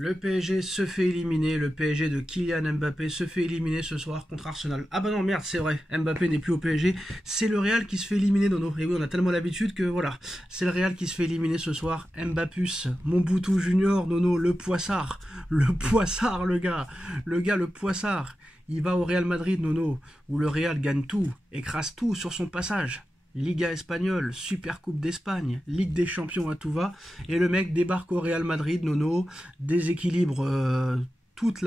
Le PSG se fait éliminer, le PSG de Kylian Mbappé se fait éliminer ce soir contre Arsenal. Ah bah non merde, c'est vrai, Mbappé n'est plus au PSG, c'est le Real qui se fait éliminer Nono. Et oui, on a tellement l'habitude que voilà, c'est le Real qui se fait éliminer ce soir. Mbappus, Mobutu Junior, Nono, le poissard, le poissard. Il va au Real Madrid Nono, où le Real gagne tout, écrase tout sur son passage. Liga espagnole, Super Coupe d'Espagne, Ligue des Champions à tout va, et le mec débarque au Real Madrid, Nono, déséquilibre toute on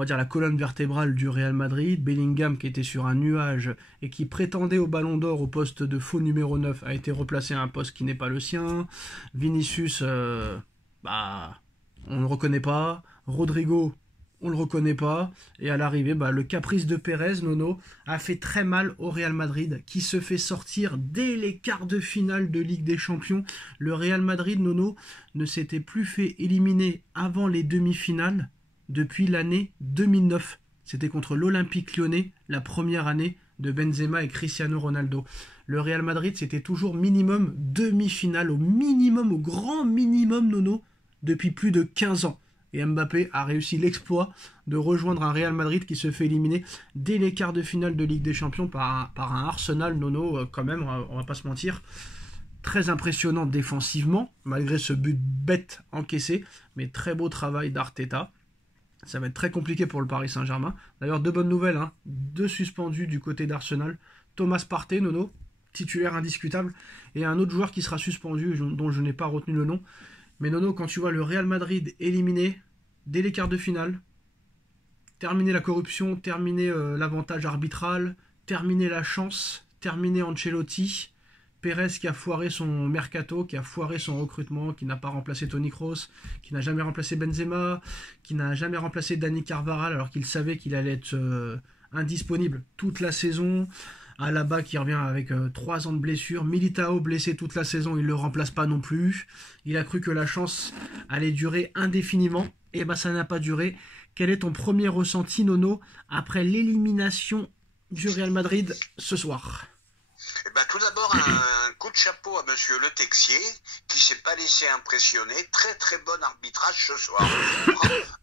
va dire la colonne vertébrale du Real Madrid. Bellingham, qui était sur un nuage et qui prétendait au Ballon d'Or au poste de faux numéro 9, a été replacé à un poste qui n'est pas le sien. Vinicius, on ne le reconnaît pas. Rodrigo, on le reconnaît pas, et à l'arrivée, le caprice de Pérez, Nono, a fait très mal au Real Madrid, qui se fait sortir dès les quarts de finale de Ligue des Champions. Le Real Madrid, Nono, ne s'était plus fait éliminer avant les demi-finales depuis l'année 2009. C'était contre l'Olympique Lyonnais, la première année de Benzema et Cristiano Ronaldo. Le Real Madrid, c'était toujours minimum demi-finale, au grand minimum, Nono, depuis plus de 15 ans. Et Mbappé a réussi l'exploit de rejoindre un Real Madrid qui se fait éliminer dès les quarts de finale de Ligue des Champions par un Arsenal, Nono, quand même, on va pas se mentir. Très impressionnant défensivement, malgré ce but bête encaissé, mais très beau travail d'Arteta. Ça va être très compliqué pour le Paris Saint-Germain. D'ailleurs, deux bonnes nouvelles, 2 suspendus du côté d'Arsenal. Thomas Partey, Nono, titulaire indiscutable, et un autre joueur qui sera suspendu, dont je n'ai pas retenu le nom. Mais Nono, quand tu vois le Real Madrid éliminé dès les quarts de finale, terminer la corruption, terminer l'avantage arbitral, terminer la chance, terminer Ancelotti, Pérez qui a foiré son mercato, qui a foiré son recrutement, qui n'a pas remplacé Toni Kroos, qui n'a jamais remplacé Benzema, qui n'a jamais remplacé Dani Carvajal alors qu'il savait qu'il allait être indisponible toute la saison. Alaba qui revient avec 3 ans de blessure. Militao blessé toute la saison, il ne le remplace pas non plus. Il a cru que la chance allait durer indéfiniment. Et ça n'a pas duré. Quel est ton premier ressenti, Nono, après l'élimination du Real Madrid ce soir ? Tout d'abord, un coup de chapeau à monsieur Le Texier, qui s'est pas laissé impressionner. Très très bon arbitrage ce soir.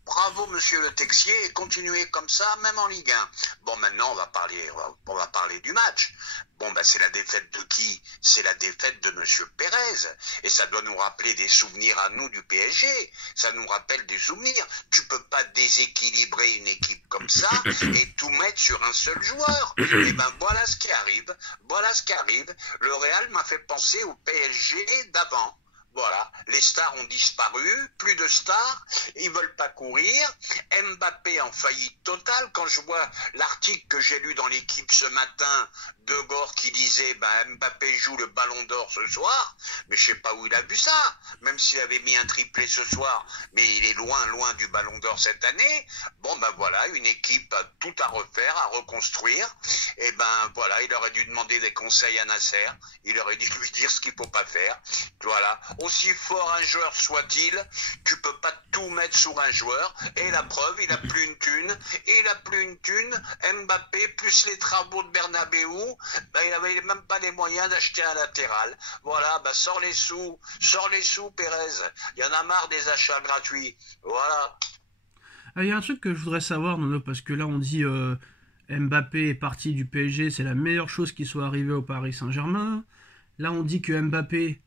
Bravo monsieur Le Texier, et continuez comme ça, même en Ligue 1. Bon, maintenant on va parler du match. C'est la défaite de qui? C'est la défaite de monsieur Pérez. Et ça doit nous rappeler des souvenirs à nous du PSG. Ça nous rappelle des souvenirs. Tu peux pas déséquilibrer une équipe comme ça et tout mettre sur un seul joueur. Et voilà ce qui arrive. Voilà ce qui arrive. Le Real m'a fait penser au PSG d'avant. Voilà, les stars ont disparu, plus de stars, ils veulent pas courir. Mbappé en faillite totale. Quand je vois l'article que j'ai lu dans l'équipe ce matin, De Gaulle qui disait Mbappé joue le Ballon d'Or ce soir, mais je sais pas où il a vu ça. Même s'il avait mis un triplé ce soir, mais il est loin du Ballon d'Or cette année. Voilà, une équipe tout à refaire, à reconstruire. Et voilà, il aurait dû demander des conseils à Nasser. Il aurait dû lui dire ce qu'il faut pas faire. Voilà. Aussi fort un joueur soit-il, tu peux pas tout mettre sur un joueur. Et la preuve, il a plus une thune. Mbappé, plus les travaux de Bernabeu, il avait même pas les moyens d'acheter un latéral. Voilà, sors les sous, Pérez. Il y en a marre des achats gratuits. Voilà. Il y a un truc que je voudrais savoir, Nono, parce que là on dit Mbappé est parti du PSG, c'est la meilleure chose qui soit arrivée au Paris Saint-Germain. Là on dit que Mbappé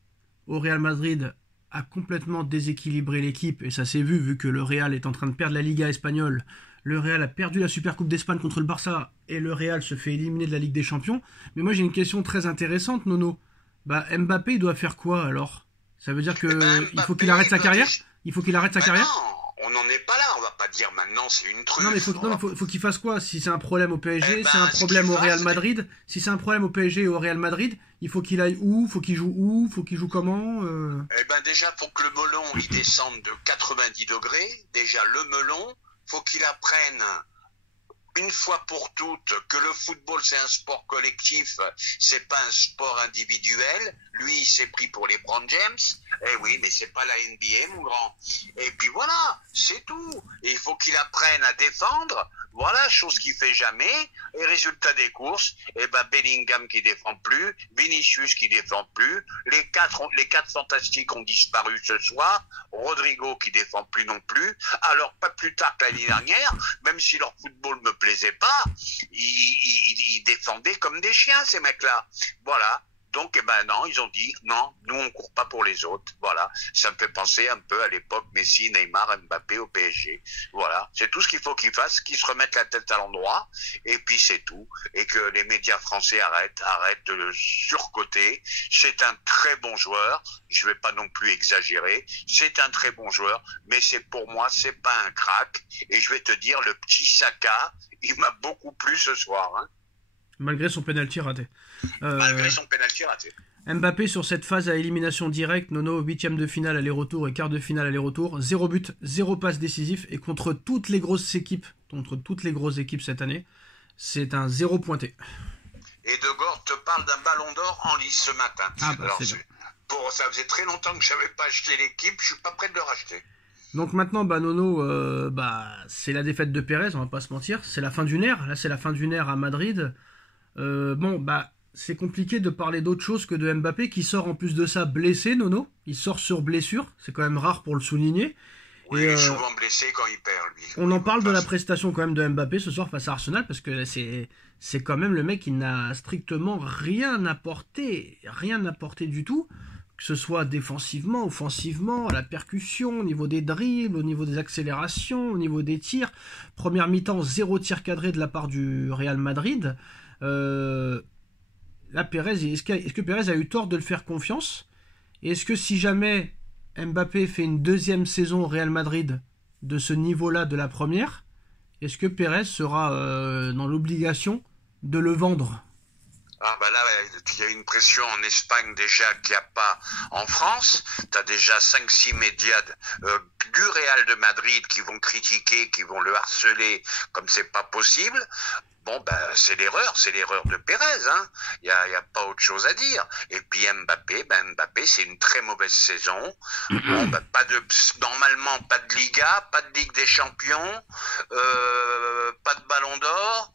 au Real Madrid a complètement déséquilibré l'équipe, et ça s'est vu que le Real est en train de perdre la Liga espagnole. Le Real a perdu la Super Coupe d'Espagne contre le Barça, et le Real se fait éliminer de la Ligue des Champions. Mais moi j'ai une question très intéressante, Nono. Mbappé il doit faire quoi alors? Ça veut dire que il faut qu'il arrête sa carrière? Il faut qu'il arrête sa carrière? Non, on n'en est pas là, on va pas dire maintenant c'est une truffe. Non mais faut qu'il fasse quoi? Si c'est un problème au PSG, c'est un problème au Real Madrid. Si c'est un problème au PSG et au Real Madrid, il faut qu'il aille où? Faut qu'il joue comment? Déjà faut que le melon il descende de 90 degrés. Déjà le melon, faut qu'il apprenne une fois pour toutes que le football c'est un sport collectif, c'est pas un sport individuel. Lui, il s'est pris pour les Brown James. Eh oui, mais c'est pas la NBA, mon grand. Et puis voilà, c'est tout. Et il faut qu'il apprenne à défendre. Voilà, chose qu'il fait jamais. Et résultat des courses, Bellingham qui défend plus, Vinicius qui défend plus, les quatre fantastiques ont disparu ce soir, Rodrigo qui défend plus non plus. Alors pas plus tard que l'année dernière, même si leur football me plaisait pas, ils défendaient comme des chiens ces mecs-là. Voilà. Donc, non, ils ont dit, non, nous, on court pas pour les autres. Voilà. Ça me fait penser un peu à l'époque Messi, Neymar, Mbappé au PSG. Voilà. C'est tout ce qu'il faut qu'ils fassent, qu'ils se remettent la tête à l'endroit. Et puis, c'est tout. Et que les médias français arrêtent de le surcoter. C'est un très bon joueur. Je vais pas non plus exagérer. C'est un très bon joueur. Mais pour moi, c'est pas un crack. Et je vais te dire, le petit Saka, il m'a beaucoup plu ce soir, hein. Malgré son pénalty raté. Malgré son pénalty raté. Mbappé sur cette phase à élimination directe, Nono, 8e de finale aller-retour et quart de finale aller-retour, 0 but, 0 passe décisif, et contre toutes les grosses équipes cette année, c'est un 0 pointé. Et De Gaulle te parle d'un ballon d'or en lice ce matin. Alors, ça faisait très longtemps que je n'avais pas acheté l'équipe, je suis pas prêt de le racheter. Donc maintenant, Nono, c'est la défaite de Pérez, on va pas se mentir, c'est la fin d'une ère, là c'est la fin d'une ère à Madrid. C'est compliqué de parler d'autre chose que de Mbappé qui sort en plus de ça blessé, Nono. Il sort sur blessure, c'est quand même rare pour le souligner. Oui, il est souvent blessé quand il perd, lui. On en parle de la prestation quand même de Mbappé ce soir face à Arsenal, parce que c'est quand même le mec qui n'a strictement rien apporté du tout, que ce soit défensivement, offensivement, à la percussion, au niveau des dribbles, au niveau des accélérations, au niveau des tirs. Première mi-temps, 0 tir cadré de la part du Real Madrid. Là, Pérez, est-ce que Pérez a eu tort de le faire confiance? Et est-ce que si jamais Mbappé fait une deuxième saison au Real Madrid de ce niveau-là de la première, est-ce que Pérez sera dans l'obligation de le vendre? Ah là, il y a une pression en Espagne déjà qu'il n'y a pas en France. Tu as déjà 5-6 médias du Real de Madrid qui vont critiquer, qui vont le harceler comme c'est pas possible. Bon, c'est l'erreur de Pérez, hein. Il y a pas autre chose à dire. Et puis Mbappé, c'est une très mauvaise saison. Bon, normalement, pas de Liga, pas de Ligue des Champions, pas de Ballon d'Or.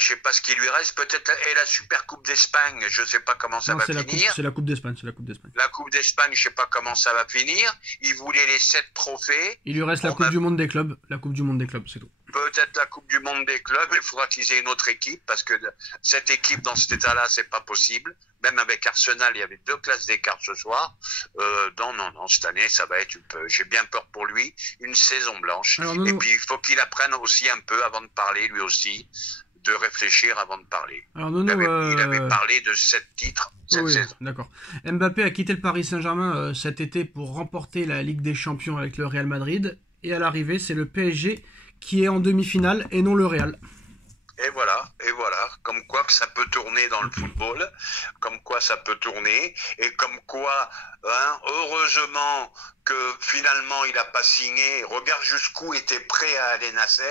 Je sais pas ce qui lui reste, peut-être la Super Coupe d'Espagne, je sais pas comment ça va finir. C'est la Coupe d'Espagne, La Coupe d'Espagne, je sais pas comment ça va finir. Il voulait les 7 trophées. Il lui reste la Coupe du Monde des clubs, c'est tout. Peut-être la Coupe du Monde des clubs, il faudra qu'ils aient une autre équipe, parce que cette équipe dans cet état-là, c'est pas possible. Même avec Arsenal, il y avait 2 classes d'écart ce soir. Non, cette année, ça va être j'ai bien peur pour lui, une saison blanche. Et puis, il faut qu'il apprenne aussi un peu avant de parler, lui aussi, de réfléchir avant de parler. Alors, il avait parlé de 7 titres cette saison. D'accord. Mbappé a quitté le Paris Saint-Germain cet été pour remporter la Ligue des Champions avec le Real Madrid. Et à l'arrivée, c'est le PSG qui est en demi-finale et non le Real. Et voilà, comme quoi que ça peut tourner dans le football, comme quoi ça peut tourner, et comme quoi, heureusement que finalement il n'a pas signé. Regarde jusqu'où était prêt à aller Nasser,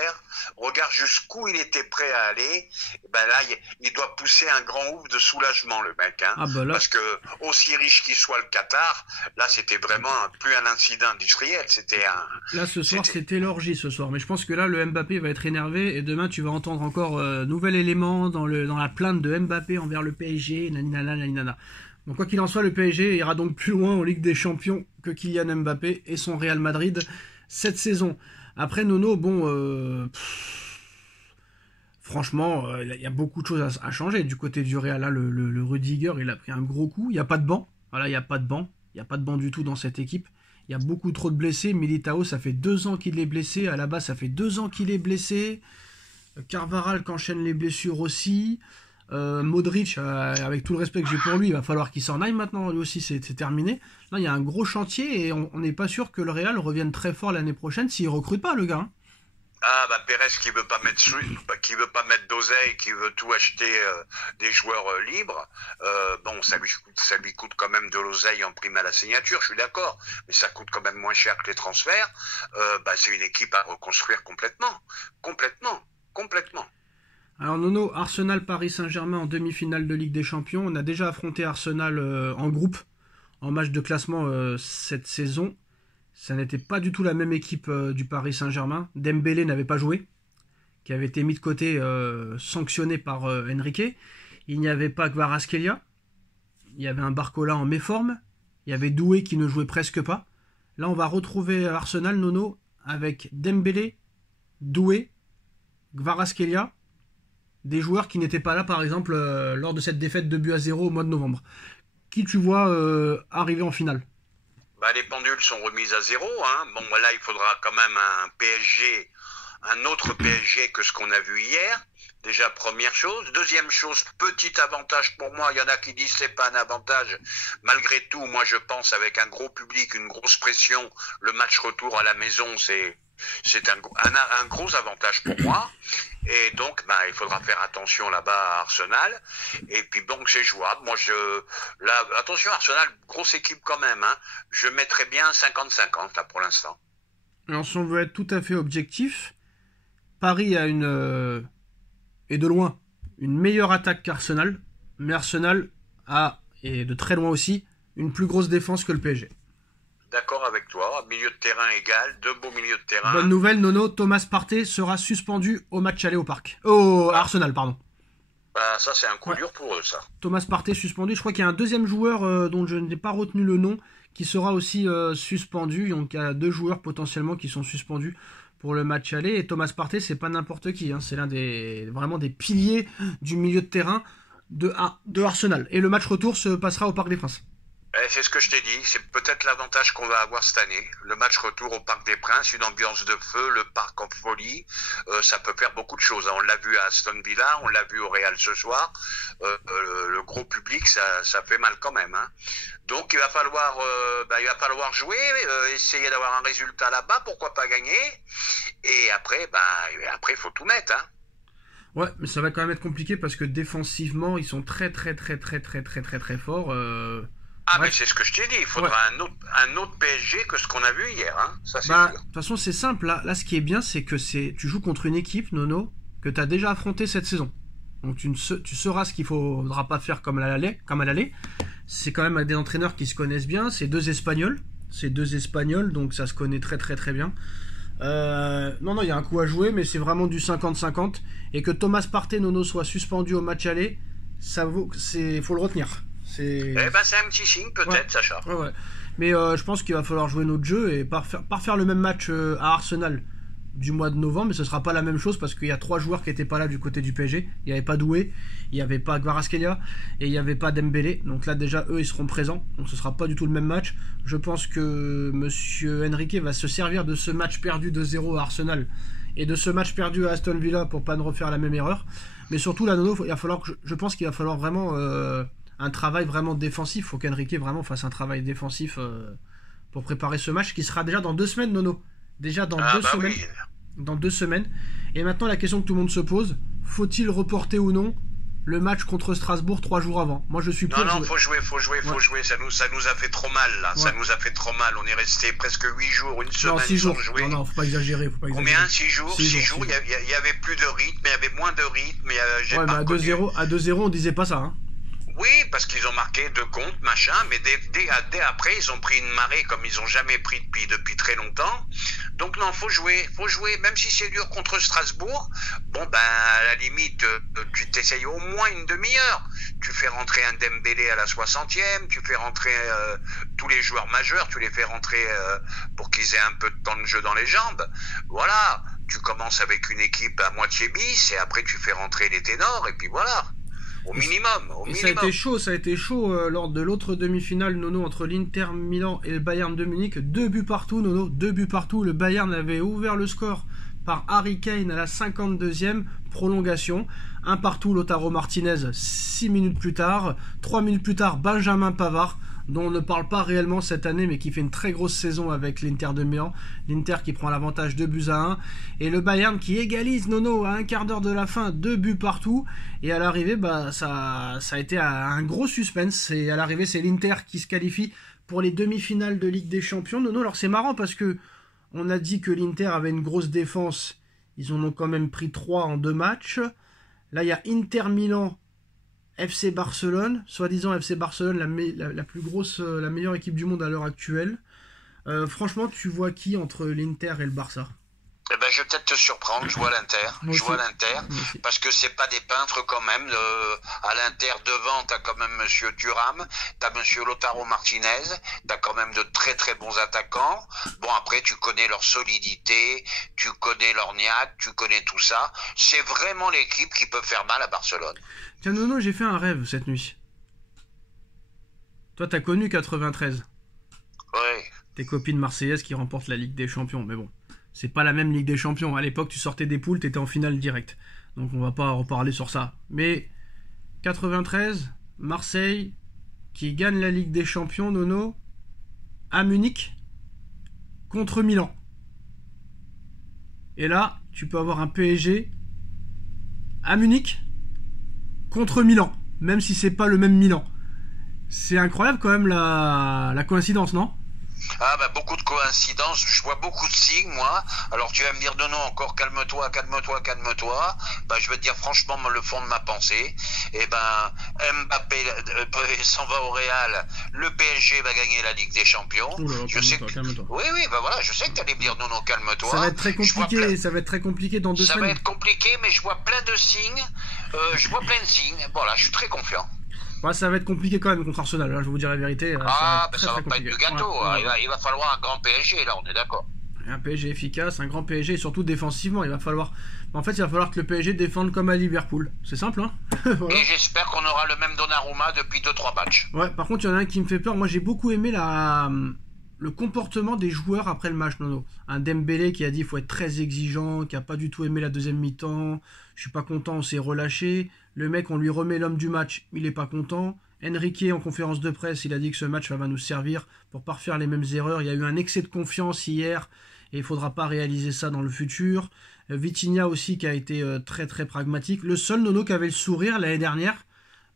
regarde jusqu'où il était prêt à aller. Là, il doit pousser un grand ouf de soulagement, le mec, hein, parce que aussi riche qu'il soit le Qatar, là c'était vraiment plus un incident industriel, c'était un. Là ce soir c'était l'orgie ce soir, mais je pense que là le Mbappé va être énervé et demain tu vas entendre encore nouvel élément dans la plainte de Mbappé envers le PSG, naninana. Donc quoi qu'il en soit, le PSG ira donc plus loin en Ligue des Champions que Kylian Mbappé et son Real Madrid cette saison. Après Nono, franchement, il y a beaucoup de choses à changer du côté du Real. Là, le Rudiger, il a pris un gros coup. Il n'y a pas de banc. Voilà, il n'y a pas de banc. Il n'y a pas de banc du tout dans cette équipe. Il y a beaucoup trop de blessés. Militao, ça fait 2 ans qu'il est blessé. Alaba, ça fait 2 ans qu'il est blessé. Carvajal qui enchaîne les blessures aussi. Modric, avec tout le respect que j'ai pour lui, il va falloir qu'il s'en aille maintenant, lui aussi c'est terminé. Là il y a un gros chantier et on n'est pas sûr que le Real revienne très fort l'année prochaine s'il recrute pas, le gars. Pérez qui veut pas mettre d'oseille, qui veut tout acheter des joueurs libres. Ça lui coûte quand même de l'oseille en prime à la signature, je suis d'accord, mais ça coûte quand même moins cher que les transferts. C'est une équipe à reconstruire complètement. Alors Nono, Arsenal Paris Saint-Germain en demi-finale de Ligue des Champions. On a déjà affronté Arsenal en groupe, en match de classement cette saison. Ça n'était pas du tout la même équipe du Paris Saint-Germain. Dembélé n'avait pas joué, qui avait été mis de côté, sanctionné par Enrique. Il n'y avait pas Kvaratskhelia. Il y avait un Barcola en méforme. Il y avait Doué qui ne jouait presque pas. Là, on va retrouver Arsenal, Nono, avec Dembélé, Doué, Kvaratskhelia, des joueurs qui n'étaient pas là, par exemple, lors de cette défaite de 2-0 au mois de novembre. Qui tu vois arriver en finale? Les pendules sont remises à zéro. Hein. Bon, là, il faudra quand même un autre PSG que ce qu'on a vu hier. Déjà, première chose. Deuxième chose, petit avantage pour moi. Il y en a qui disent que c'est pas un avantage. Malgré tout, moi, je pense avec un gros public, une grosse pression, le match retour à la maison, c'est un gros avantage pour moi. Et donc, il faudra faire attention là-bas à Arsenal. Et puis, bon, c'est jouable. Moi, attention, Arsenal, grosse équipe quand même. Hein. Je mettrais bien 50-50 là pour l'instant. Alors, si on veut être tout à fait objectif, Paris a et de loin, une meilleure attaque qu'Arsenal. Mais Arsenal a, et de très loin aussi, une plus grosse défense que le PSG. D'accord avec toi, milieu de terrain égal, deux beaux milieux de terrain. Bonne nouvelle, Nono, Thomas Partey sera suspendu au match aller au parc. À Arsenal, pardon. Ça, c'est un coup dur pour eux, ça. Thomas Partey suspendu. Je crois qu'il y a un deuxième joueur dont je n'ai pas retenu le nom qui sera aussi suspendu. Donc il y a 2 joueurs potentiellement qui sont suspendus pour le match aller. Et Thomas Partey, c'est pas n'importe qui. Hein. C'est l'un vraiment des piliers du milieu de terrain de Arsenal. Et le match retour se passera au Parc des Princes. C'est ce que je t'ai dit, c'est peut-être l'avantage qu'on va avoir cette année. Le match retour au Parc des Princes, une ambiance de feu, le parc en folie, ça peut faire beaucoup de choses. On l'a vu à Aston Villa, on l'a vu au Real ce soir. Le gros public, ça fait mal quand même. Hein. Donc il va falloir jouer, essayer d'avoir un résultat là-bas, pourquoi pas gagner. Et après, il faut tout mettre. Hein. Ouais, mais ça va quand même être compliqué parce que défensivement, ils sont très forts. Mais c'est ce que je t'ai dit, il faudra un autre PSG que ce qu'on a vu hier, hein. Ça c'est sûr. De toute façon, c'est simple, là, ce qui est bien, c'est que tu joues contre une équipe, Nono, que tu as déjà affrontée cette saison. Donc tu sauras ce qu'il faudra pas faire comme à l'aller. C'est quand même des entraîneurs qui se connaissent bien, c'est deux Espagnols, donc ça se connaît très bien. Non, il y a un coup à jouer, mais c'est vraiment du 50-50. Et que Thomas Partey, Nono, soit suspendu au match aller, faut le retenir. C'est un petit signe peut-être, Sacha. Ouais. Mais je pense qu'il va falloir jouer notre jeu et pas faire le même match à Arsenal du mois de novembre, mais ce sera pas la même chose parce qu'il y a 3 joueurs qui étaient pas là du côté du PSG. Il n'y avait pas Doué, il n'y avait pas Kvaratskhelia et il n'y avait pas Dembélé. Donc là déjà eux ils seront présents, donc ce sera pas du tout le même match. Je pense que Monsieur Enrique va se servir de ce match perdu 2-0 à Arsenal et de ce match perdu à Aston Villa pour pas ne refaire la même erreur. Mais surtout là, Nono, je pense qu'il va falloir vraiment un travail vraiment défensif. Il faut qu'Enrique vraiment fasse un travail défensif pour préparer ce match qui sera déjà dans 2 semaines, Nono. Déjà dans 2 semaines. Oui. Dans 2 semaines. Et maintenant, la question que tout le monde se pose, faut-il reporter ou non le match contre Strasbourg 3 jours avant? Moi, je suis pour. Non, faut jouer. Ça nous a fait trop mal, là. Ouais. Ça nous a fait trop mal. On est resté presque 8 jours, une semaine sans jouer. Non, faut pas exagérer. Combien? 6 jours. Il y avait plus de rythme, il y avait moins de rythme. Mais à 2-0, on disait pas ça, hein. Oui, parce qu'ils ont marqué 2 comptes, machin, mais dès après, ils ont pris une marée comme ils ont jamais pris depuis très longtemps. Donc non, faut jouer, même si c'est dur contre Strasbourg. Bon, à la limite, tu t'essayes au moins une demi-heure. Tu fais rentrer un Dembélé à la 60e, tu fais rentrer tous les joueurs majeurs, tu les fais rentrer pour qu'ils aient un peu de temps de jeu dans les jambes. Voilà, tu commences avec une équipe à moitié bis et après tu fais rentrer les ténors et puis voilà. Au minimum. Ça a été chaud lors de l'autre demi-finale, Nono, entre l'Inter Milan et le Bayern de Munich. 2 buts partout, Nono, 2 buts partout. Le Bayern avait ouvert le score par Harry Kane à la 52e prolongation. 1 partout, Lautaro Martinez 6 minutes plus tard. 3 minutes plus tard, Benjamin Pavard, dont on ne parle pas réellement cette année, mais qui fait une très grosse saison avec l'Inter de Milan. L'Inter qui prend l'avantage 2-1. Et le Bayern qui égalise, Nono, à un quart d'heure de la fin, 2 buts partout. Et à l'arrivée, ça a été un gros suspense. Et à l'arrivée, c'est l'Inter qui se qualifie pour les demi-finales de Ligue des Champions. Nono, alors c'est marrant parce que on a dit que l'Inter avait une grosse défense. Ils en ont quand même pris 3 en 2 matchs. Là, il y a Inter Milan, FC Barcelone. Soi-disant, FC Barcelone, la plus grosse, la meilleure équipe du monde à l'heure actuelle. Franchement, tu vois qui entre l'Inter et le Barça? Eh ben, je vais peut-être te surprendre, je vois l'Inter. Je vois l'Inter, parce que c'est pas des peintres quand même. À l'Inter, devant, t'as quand même Monsieur Thuram, t'as Monsieur Lautaro Martinez, t'as quand même de très très bons attaquants. Bon, après, tu connais leur solidité, tu connais leur niaque, tu connais tout ça. C'est vraiment l'équipe qui peut faire mal à Barcelone. Tiens, Nono, j'ai fait un rêve cette nuit. Toi, t'as connu 93. Oui. Tes copines marseillaises qui remportent la Ligue des Champions, mais bon. C'est pas la même Ligue des Champions. À l'époque, tu sortais des poules, t'étais en finale direct. Donc on va pas reparler sur ça. Mais 93, Marseille qui gagne la Ligue des Champions, Nono, à Munich contre Milan. Et là, tu peux avoir un PSG à Munich contre Milan, même si c'est pas le même Milan. C'est incroyable quand même la coïncidence, non ? Ah bah beaucoup de coïncidences, je vois beaucoup de signes moi. Alors tu vas me dire non encore calme-toi. Bah je vais te dire franchement le fond de ma pensée. Et ben Mbappé s'en va au Real, le PSG va gagner la Ligue des Champions. Oula, je sais que calme-toi. Oui bah voilà, je sais que tu allais me dire non calme-toi. Ça va être très compliqué, ça va être très compliqué dans 2 semaines. Ça va être compliqué mais je vois plein de signes. Voilà, je suis très confiant. Ouais, ça va être compliqué quand même contre Arsenal, là, je vais vous dire la vérité. Ça va pas être du gâteau. Il va falloir un grand PSG, là, on est d'accord. Un PSG efficace, un grand PSG, et surtout défensivement. Il va falloir que le PSG défende comme à Liverpool. C'est simple, hein. Voilà. Et j'espère qu'on aura le même Donnarumma depuis 2-3 matchs. Ouais, par contre, il y en a un qui me fait peur. Moi, j'ai beaucoup aimé le comportement des joueurs après le match, Nono. Un Dembélé qui a dit qu'il faut être très exigeant, qui a pas du tout aimé la deuxième mi-temps. Je suis pas content, on s'est relâché. Le mec, on lui remet l'homme du match, il est pas content. Enrique, en conférence de presse, il a dit que ce match va nous servir pour pas refaire les mêmes erreurs. Il y a eu un excès de confiance hier et il faudra pas réaliser ça dans le futur. Vitinha aussi qui a été très très pragmatique. Le seul Nono qui avait le sourire l'année dernière,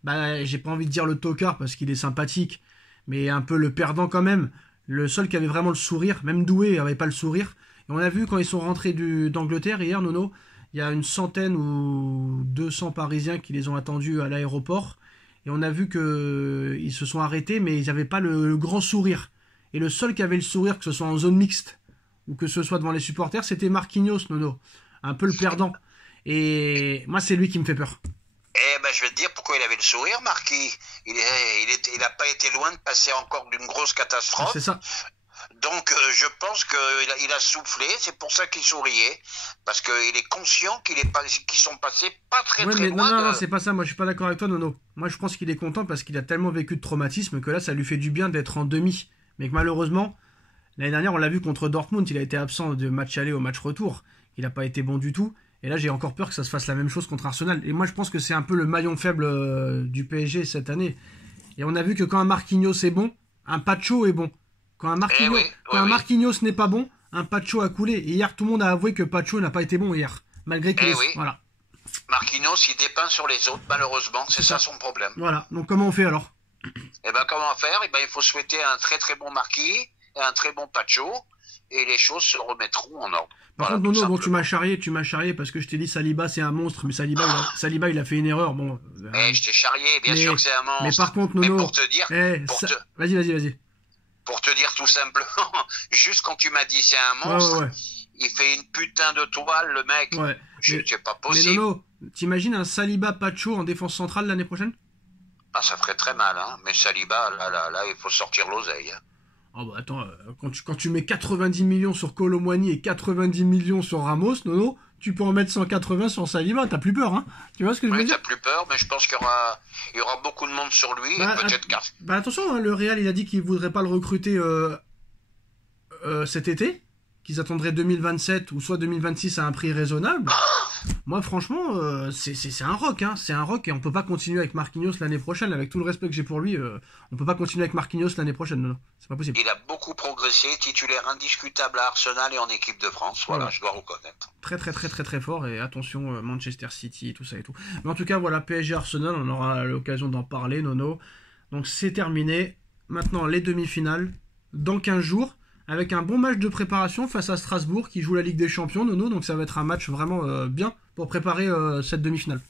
bah j'ai pas envie de dire le tocard parce qu'il est sympathique, mais un peu le perdant quand même. Le seul qui avait vraiment le sourire, même Doué avait pas le sourire. Et on a vu quand ils sont rentrés d'Angleterre hier, Nono, il y a une centaine ou 200 Parisiens qui les ont attendus à l'aéroport. Et on a vu qu'ils se sont arrêtés, mais ils n'avaient pas le grand sourire. Et le seul qui avait le sourire, que ce soit en zone mixte ou que ce soit devant les supporters, c'était Marquinhos, Nono. Un peu le perdant. Et moi, c'est lui qui me fait peur. Eh ben, je vais te dire pourquoi il avait le sourire, Marquis. Il n'a pas été loin de passer encore d'une grosse catastrophe. C'est ça. Donc, je pense qu'il a soufflé, c'est pour ça qu'il souriait, parce qu'il est conscient qu'ils sont passés pas très loin. Non, c'est pas ça, moi je suis pas d'accord avec toi, Nono. Moi je pense qu'il est content parce qu'il a tellement vécu de traumatisme que là ça lui fait du bien d'être en demi. Mais que malheureusement, l'année dernière on l'a vu contre Dortmund, il a été absent de match aller au match retour, il a pas été bon du tout. Et là j'ai encore peur que ça se fasse la même chose contre Arsenal. Et moi je pense que c'est un peu le maillon faible du PSG cette année. Et on a vu que quand un Marquinhos est bon, un Pacho est bon. Quand un Marquinhos n'est pas bon, un Pacho a coulé. Et hier, tout le monde a avoué que Pacho n'a pas été bon hier. Malgré que... Voilà. Marquinhos, il dépeint sur les autres, malheureusement. C'est ça son problème. Voilà. Donc, comment on fait alors ? Comment faire ? Il faut souhaiter un très très bon Marquis et un très bon Pacho. Et les choses se remettront en ordre. Par contre, Nono, tu m'as charrié parce que je t'ai dit Saliba c'est un monstre, mais Saliba il a fait une erreur. Bon. Je t'ai charrié, bien sûr que c'est un monstre. Mais par contre, Nono. Mais pour te dire. Vas-y. Pour te dire tout simplement, juste quand tu m'as dit c'est un monstre, il fait une putain de toile, le mec. Ouais. C'est pas possible. Mais Nono, t'imagines un Saliba Pacho en défense centrale l'année prochaine ? Ah, ça ferait très mal, hein. Mais Saliba, là, il faut sortir l'oseille. Hein. Oh bah attends, quand tu mets 90 millions sur Kolo Muani et 90 millions sur Ramos, Nono, tu peux en mettre 180 sur Saliba, t'as plus peur, hein ? Tu vois ce que je veux dire ? Oui, t'as plus peur, mais je pense qu'il y aura beaucoup de monde sur lui, et peut-être attention, hein, le Real, il a dit qu'il voudrait pas le recruter cet été, qu'ils attendraient 2027 ou soit 2026 à un prix raisonnable. Moi, franchement, c'est un rock, hein. C'est un rock et on peut pas continuer avec Marquinhos l'année prochaine. Avec tout le respect que j'ai pour lui, on peut pas continuer avec Marquinhos l'année prochaine. Non, c'est pas possible. Il a beaucoup progressé, titulaire indiscutable à Arsenal et en équipe de France. Voilà, je dois reconnaître. Très fort et attention Manchester City, tout ça et tout. Mais en tout cas, voilà, PSG Arsenal, on aura l'occasion d'en parler, Nono. Donc c'est terminé. Maintenant, les demi-finales dans 15 jours. Avec un bon match de préparation face à Strasbourg qui joue la Ligue des Champions, Nono, donc ça va être un match vraiment bien pour préparer cette demi-finale.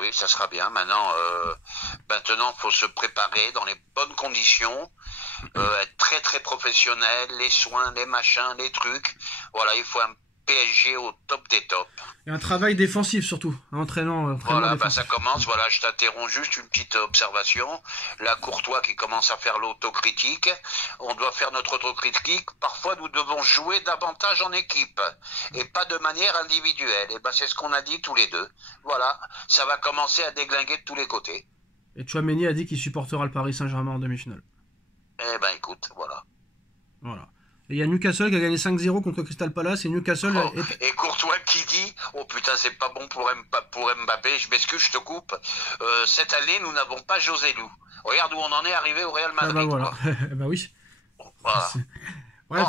oui, ça sera bien. Maintenant, faut se préparer dans les bonnes conditions, être très très professionnel, les soins, les machins, les trucs. Voilà, il faut un PSG au top des tops. Et un travail défensif surtout, entraînement Voilà, défensif. ça commence. Voilà, je t'interromps juste une petite observation. Là, Courtois qui commence à faire l'autocritique. On doit faire notre autocritique. Parfois, nous devons jouer davantage en équipe et pas de manière individuelle. Et c'est ce qu'on a dit tous les deux. Voilà, ça va commencer à déglinguer de tous les côtés. Et Tchouaméni a dit qu'il supportera le Paris Saint-Germain en demi-finale. Écoute, voilà. Voilà. Et il y a Newcastle qui a gagné 5-0 contre Crystal Palace et Newcastle Et Courtois qui dit oh putain, c'est pas bon pour Mbappé, je m'excuse, je te coupe. Cette année, nous n'avons pas José Lou. Regarde où on en est arrivé au Real Madrid. Voilà. Bah oui. Voilà. Bref.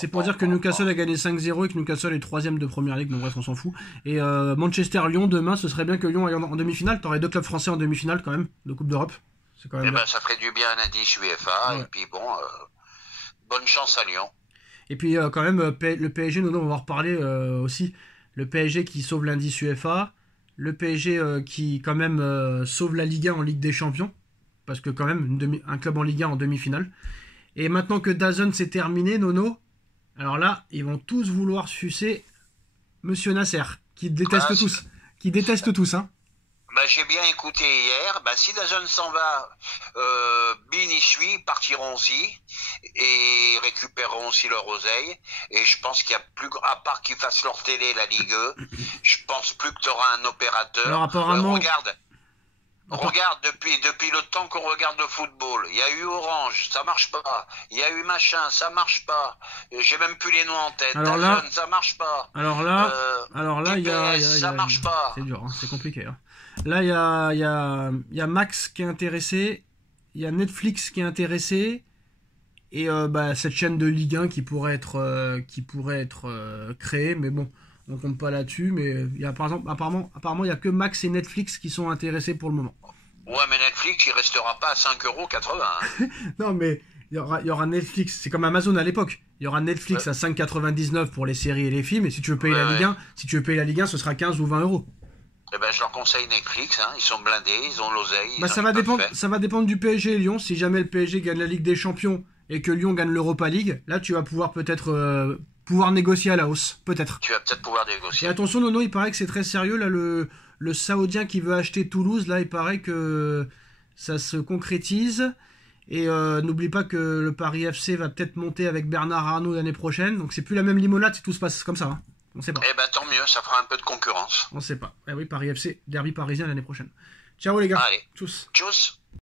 C'est pour dire que Newcastle a gagné 5-0 et que Newcastle est 3ème de première ligue, donc bref, on s'en fout. Et Manchester-Lyon demain, ce serait bien que Lyon aille en demi-finale. T'aurais 2 clubs français en demi-finale quand même, de Coupe d'Europe. C'est quand même ça ferait du bien un indice UEFA, ouais. Et puis bonne chance à Lyon. Et puis quand même, le PSG, nous on va en reparler aussi. Le PSG qui sauve l'indice UEFA. Le PSG qui quand même sauve la Ligue 1 en Ligue des Champions. Parce que quand même, un club en Ligue 1 en demi-finale. Et maintenant que DAZN c'est terminé, Nono, alors là, ils vont tous vouloir sucer Monsieur Nasser, qui déteste tous. Qui déteste tous, hein. J'ai bien écouté hier. Si DAZN s'en va, Bein y suit, partiront aussi et récupéreront aussi leur oseille. Et je pense qu'il y a plus, à part qu'ils fassent leur télé, la Ligue E, je pense plus que tu auras un opérateur. Alors apparemment, regarde depuis le temps qu'on regarde le football. Il y a eu Orange, ça marche pas. Il y a eu machin, ça marche pas. J'ai même plus les noms en tête. Alors DAZN, là, ça marche pas. Alors là, il y a, ça marche pas. C'est dur, hein, c'est compliqué. Hein. Là, il y a Max qui est intéressé, il y a Netflix qui est intéressé, et cette chaîne de Ligue 1 qui pourrait être créée, mais bon, on compte pas là-dessus. Mais il y a, par exemple, apparemment, il y a que Max et Netflix qui sont intéressés pour le moment. Ouais, mais Netflix, il restera pas à 5,80 €. Hein. Non, mais il y aura Netflix, c'est comme Amazon à l'époque. Il y aura Netflix à 5,99 pour les séries et les films, et si tu veux payer la Ligue 1, ce sera 15 ou 20 €. Je leur conseille Netflix, hein. Ils sont blindés, ils ont l'oseille. Ça va dépendre du PSG et Lyon. Si jamais le PSG gagne la Ligue des Champions et que Lyon gagne l'Europa League, là tu vas pouvoir peut-être négocier à la hausse, peut-être. Tu vas peut-être pouvoir négocier. Et attention Nono, il paraît que c'est très sérieux là, le Saoudien qui veut acheter Toulouse, là il paraît que ça se concrétise. Et n'oublie pas que le Paris FC va peut-être monter avec Bernard Arnault l'année prochaine, donc c'est plus la même limonade si tout se passe comme ça. Hein. On sait pas. Tant mieux, ça fera un peu de concurrence. On sait pas. Eh oui, Paris FC, derby parisien l'année prochaine. Ciao les gars. Allez. Tchuss. Tchuss.